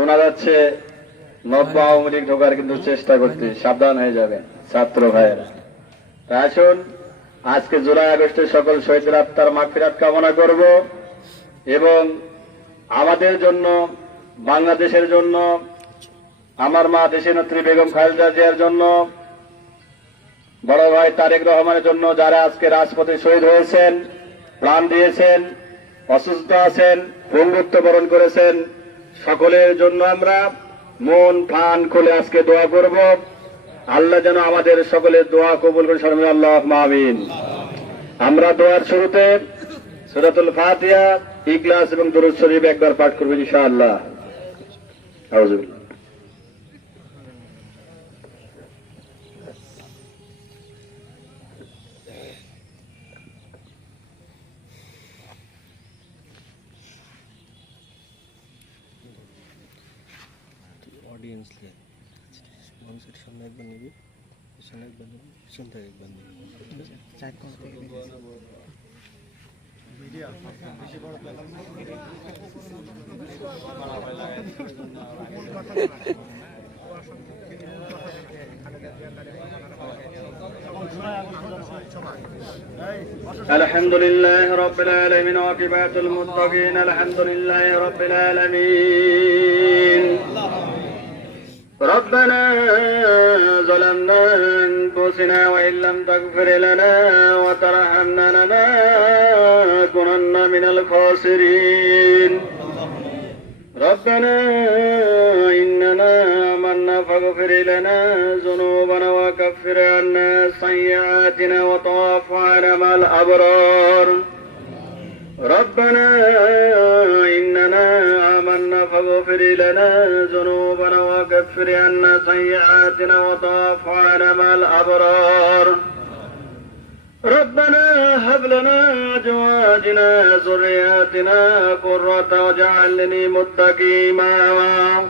শোনা যাচ্ছে, নব্য আওয়ামী লীগ ঢোকার কিন্তু চেষ্টা করতে সাবধান হয়ে যাবে ছাত্র ভাইয়েরা। আসুন, আজকে জুলাই সকল আত্মার কামনা করব এবং আমাদের জন্য, বাংলাদেশের জন্য, আমার মা দেশের নেত্রী বেগম খালেদা জিয়ার জন্য, বড় ভাই তারেক রহমানের জন্য যারা আজকে রাজপথে শহীদ হয়েছেন, প্রাণ দিয়েছেন, অসুস্থ আছেন বরণ করেছেন সকলের জন্য আমরা মন, প্রাণ খুলে আজকে দোয়া করব। আল্লাহ যেন আমাদের সকলের দোয়া কবুল করে সরমি আল্লাহ মামিন আমরা দোয়ার শুরুতে সুরাতুল ফাতিয়া ইগলাস এবং দুরুদ শরীফ একবার পাঠ করবেন ইনশাআল্লাহ। আউযুবিল্লাহ অডিয়েন্স লিয়ে মানুষের সামনে একবার নিবি পিছনে একবার নিবি পিছন থেকে একবার নিবি ঠিক আছে الحمد لله رب العالمين وعقبات المتقين الحمد لله رب العالمين ربنا ظلمنا أنفسنا وإن لم تغفر لنا وترحمنا لنكونن من الخاسرين. ربنا إننا آمنا فاغفر لنا ذنوبنا وكفر عنا سيئاتنا وتوفنا مع الأبرار. ربنا آمنا فاغفر لنا ذنوبنا وكفر عنا سيئاتنا وتوفنا مع الأبرار ربنا هب لنا أزواجنا ذرياتنا قرة واجعل للمتقين إماما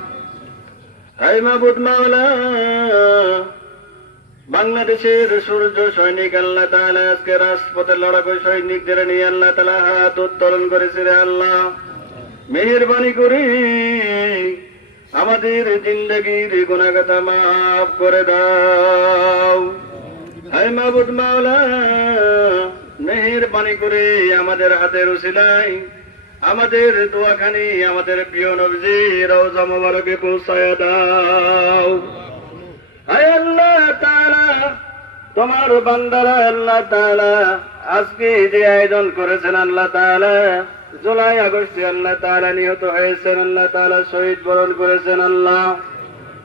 হাই মাবুদ মাওলা বাংলাদেশের সূর্য সৈনিক আল্লাহ তাআলা আজকে রাজপথে লড়াকু সৈনিকদের নিয়ে আল্লাহ তাআলা হাত উত্তোলন করেছে রে আল্লাহ মেহেরবানি করে। আমাদের জিন্দগির গুণাগাতা মাফ করে দাও। হাই মাবুদ মাওলা, মেহেরবানি করে আমাদের হাতের উসিলাই আমাদের দোয়াখানি, আমাদের প্রিয় নবজি রওজা মোবারকে পৌঁছায় দাও। হায় আল্লাহ তাআলা তোমার বান্দারা আল্লাহ তাআলা আজকে যে আয়োজন করেছেন আল্লাহ তাআলা, জুলাই আগস্টে আল্লাহ তালা নিহত হয়েছেন, আল্লাহ তালা শহীদ বরণ করেছেন আল্লাহ।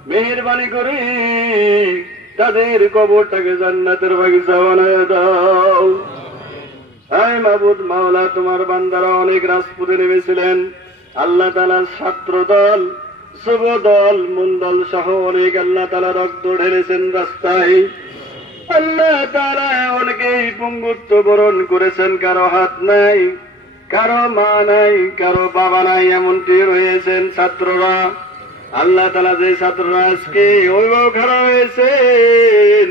মেহেরবানি করে তাদের কবরটাকে জান্নাতের বাগিচা বানায় দাও। হায় মাবুদ, মাওলা, তোমার বান্দারা অনেক রাজপুতে নেমেছিলেন। আল্লাহ তালার ছাত্র দল শুভ দল, মন্ডল সহ অনেক আল্লাহ তালা রক্ত ঢেলেছেন রাস্তায়। আল্লাহ তারা অনেকেই পঙ্গুত্ব বরণ করেছেন, কারও হাত নাই, কারও মা নাই, কারও বাবা নাই, এমনটি রয়েছেন ছাত্ররা। আল্লাহ তালা যে ছাত্ররা আজকে অভিভাবক হারা হয়েছেন,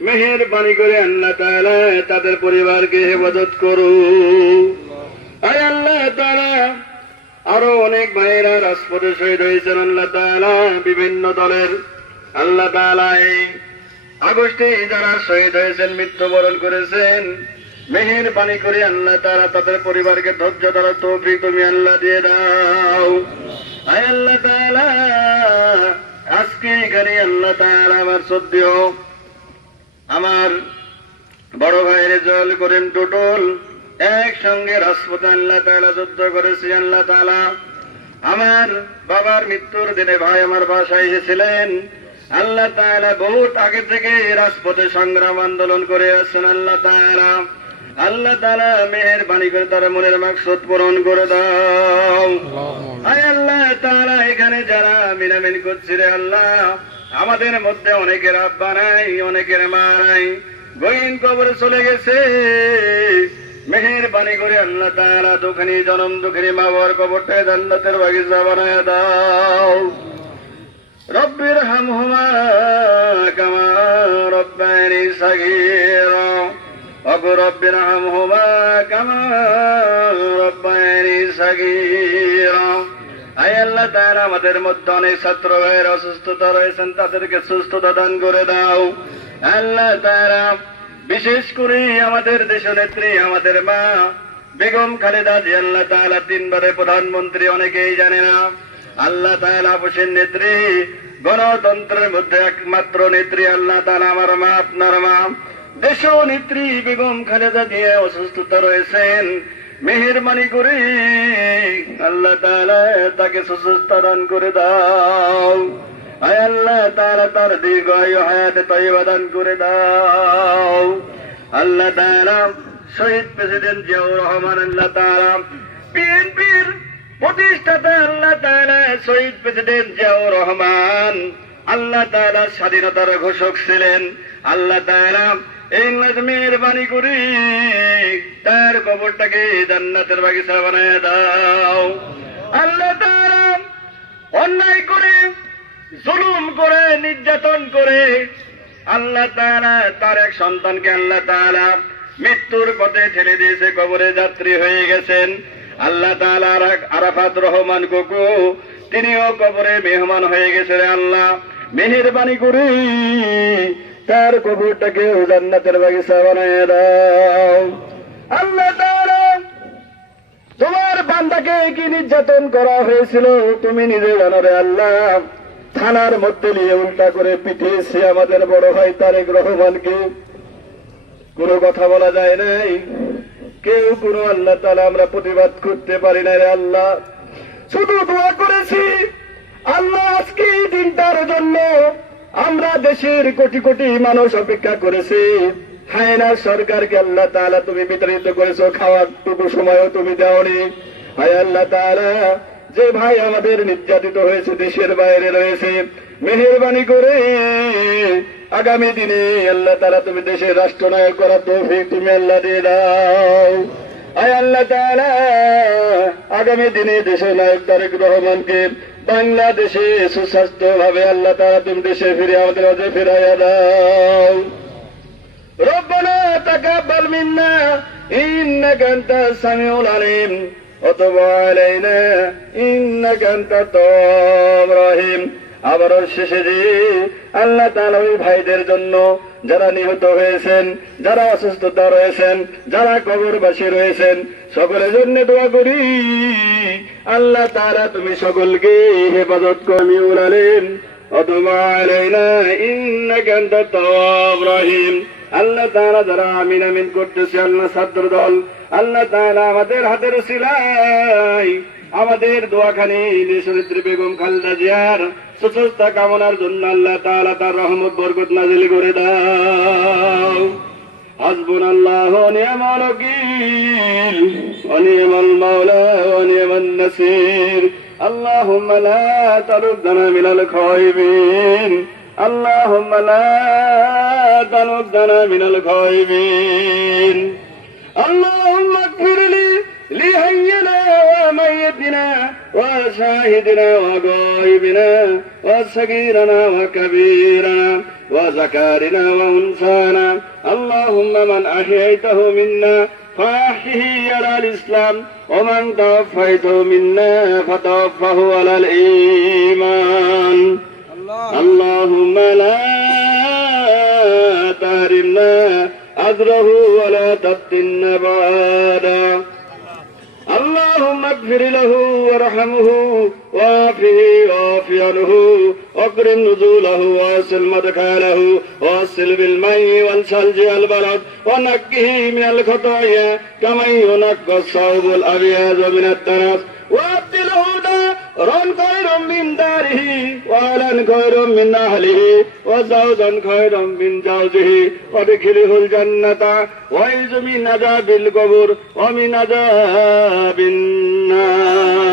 মেহেরবানি করে আল্লাহ তাআলা তাদের পরিবারকে হেফাজত করু আয় আল্লাহ তাআলা, আরও অনেক ভাইয়েরা রাজপথে শহীদ হয়েছেন আল্লাহ তাআলা, বিভিন্ন দলের। আল্লাহ তাআলা এই আগস্টে যারা শহীদ হয়েছেন, মৃত্যুবরণ করেছেন মেহেরবানি করে আল্লাহ তারা তাদের পরিবারকে ধৈর্য দ্বারা তৌফিক তুমি আল্লাহ দিয়ে দাও। আয় আল্লাহ তাআলা, আজকে এখানে আল্লাহ তাআলা আমার সদ্য আমার বড় ভাইয়ের জল করেন টোটল, একসঙ্গে রাজপথে আল্লাহ তাআলা যুদ্ধ করেছি আল্লাহ তাআলা। আমার বাবার মৃত্যুর দিনে ভাই আমার বাসায় এসেছিলেন আল্লাহ তাআলা বহুত আগে থেকে রাজপথে সংগ্রাম আন্দোলন করে আসছেন আল্লাহ তাআলা। আল্লাহ তাআলা মেহেরবানি করে তার মনের মাকসুদ পূরণ করে দাও। আয় আল্লাহ তাআলা এখানে যারা মিলামিন করছে রে আল্লাহ আমাদের মধ্যে অনেকের আব্বা নাই অনেকের মা নাই। গহীন কবরে চলে গেছে। মেহেরবানি করে আল্লাহ তাআলা দুখানি জনম দুখানি মা বাবার কবরটা জান্নাতের বাগিচা বানায় দাও। রব্বির হামহুমা কামা রব্বানি সাগীরা أبو رب ارحمهما كما ربياني صغيرا أي আয় আল্লাহ তাআলা আমাদের মধ্যে অনেক ছাত্র ভাইয়ের অসুস্থতা রয়েছেন তাদেরকে সুস্থতা দান করে দাও আল্লাহ তাআলা বিশেষ করে আমাদের দেশ নেত্রী আমাদের মা বেগম খালেদা জি আল্লাহ তাআলা তিনবারে প্রধানমন্ত্রী অনেকেই জানে না আল্লাহ তাআলা বসেন নেত্রী, গণতন্ত্রের মধ্যে একমাত্র নেত্রী, আল্লাহ তাআলা আমার মা, আপনার মা। দেশ নেত্রী বেগম খালেদা দিয়ে অসুস্থতা রয়েছেন। মেহেরবানি করে আল্লাহ তাকে সুস্থতা দান করে দাও। আয় আল্লাহ তার দীর্ঘ আয়ু হায়াতে তৈবা দান করে দাও। আল্লাহ তাআলা শহীদ প্রেসিডেন্ট জিয়াউর রহমান, আল্লাহ তাআলা বিএনপির প্রতিষ্ঠাতা আল্লাহ তাআলা, শহীদ প্রেসিডেন্ট জিয়াউর রহমান। আল্লাহ তাআলা স্বাধীনতার ঘোষক ছিলেন। আল্লাহ তাআলা এই মেহরবানি করে তার কবরটাকে জান্নাতের বাগিচা বানায় দাও। আল্লাহ তাআলা অন্যায় করে, জুলুম করে, নির্যাতন করে আল্লাহ তারা তার এক সন্তানকে আল্লাহ তাআলা মৃত্যুর পথে ঠেলে দিয়েছে, কবরে যাত্রী হয়ে গেছেন। আল্লাহ আরাফাত রহমান কোকু, তিনিও কবরে মেহমান হয়ে গেছেন আল্লাহ। মেহেরবানি করে, তার কবরটাকে জান্নাতের বাগিচা বানিয়ে দাও। আল্লাহ তোমার বান্দাকে কি নির্যাতন করা হয়েছিল? তুমি নিজে জানো রে আল্লাহ। থানার মধ্যে নিয়ে উল্টা করে পিটিয়েছে আমাদের বড় ভাই তারেক রহমানকে। কোনো কথা বলা যায় নাই। কেউ কোনো আল্লাহ তালা আমরা প্রতিবাদ করতে পারি না রে আল্লাহ। শুধু দোয়া করেছি, আল্লাহ আজকে এই দিনটার জন্য আমরা দেশের কোটি কোটি মানুষ অপেক্ষা করেছি। হায়না সরকারকে আল্লাহ তাআলা তুমি বিতাড়িত করেছ, খাওয়ার টুকু সময়ও তুমি দাওনি। হায় আল্লাহ তালা যে ভাই আমাদের নির্যাতিত হয়েছে, দেশের বাইরে রয়েছে, মেহেরবানি করে আগামী দিনে আল্লাহ তাআলা তুমি দেশের রাষ্ট্রনায়ক করার তৌফিক তুমি আল্লাহ দিয়ে দাও আয় আল্লাহ তাআলা আগামী দিনে দেশের নায়ক তারেক রহমানকে বাংলাদেশে সুস্বাস্থ্য ভাবে আল্লাহ তাআলা তুমি দেশে ফিরে আমাদের মাঝে ফিরাইয়া দাও ربنا تقبل منا إنك أنت السميع العليم وتب علينا إنك أنت التواب الرحيم আবারও শেষে যে আল্লাহ তাআলা ওই ভাইদের জন্য যারা নিহত হয়েছেন, যারা অসুস্থতা রয়েছেন, যারা কবরবাসী রয়েছেন, সকলের জন্য দোয়া করি। আল্লাহ তাআলা তুমি সকলকে হেফাজত তাওয়াব রহিম। আল্লাহ তাআলা যারা আমিন আমিন করতেছে, আল্লাহ ছাত্র দল, আল্লাহ তাআলা আমাদের হাতের সিলাই, আমাদের দোয়াখানি দেশনেত্রী বেগম খালদা জিয়ার সুস্থতা কামনার জন্য আল্লাহ তাআলা তার রহমত বরকত নাজিল করে দাও حسبنا الله ونعم الوكيل ونعم المولى ونعم النصير اللهم لا تردنا من الخائبين اللهم لا تردنا من الخائبين اللهم اغفر لي لحينا وميتنا وشاهدنا وغائبنا وصغيرنا وكبيرنا وذكارنا وانثانا اللهم من احييته منا فاحيه على الاسلام ومن توفيته منا فتوفه على الايمان اللهم لا تحرمنا أجره ولا تفتنا بعدا اللهم اغفر له وارحمه وافه واف عنه واكرم نزوله واصل مدخله واصل بالماء والثلج والبرد ونقه من الخطايا كما ينقى الثوب الابيض من الدنس وابدله دارا خيرا من داره واهلا خيرا من اهله وزوجا خيرا من زوجه وادخله الجنه وعز من عذاب القبر ومن عذاب النار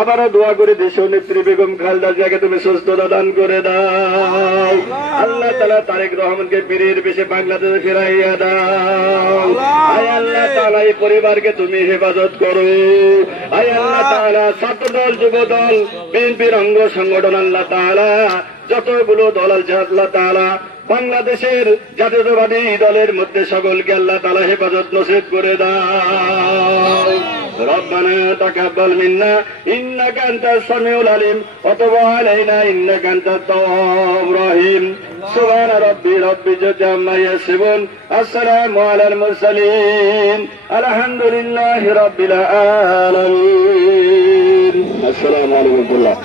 আবারও দোয়া করে দেশ নেত্রী বেগম খালদা জিয়াকে তুমি সুস্থতা দান করে দাও। আল্লাহ। তালা তারেক রহমানকে পীরের বেশে বাংলাদেশে ফিরাইয়া দাও। আয় আল্লাহ তালা এই পরিবারকে তুমি হেফাজত করো। আয় আল্লাহ তালা ছাত্র দল যুব দল বিএনপির অঙ্গ সংগঠন আল্লাহ তালা যতগুলো দল আল্লাহ তালা বাংলাদেশের জাতীয়তাবাদী দলের মধ্যে সকলকে আল্লাহ তালা হেফাজত নসিব করে দাও। ربنا تقبل منا إنك أنت السميع العليم وتب علينا إنك أنت التواب الرحيم سبحان ربي رب جد عما يصفون السلام على المرسلين الحمد لله رب العالمين السلام عليكم ورحمة الله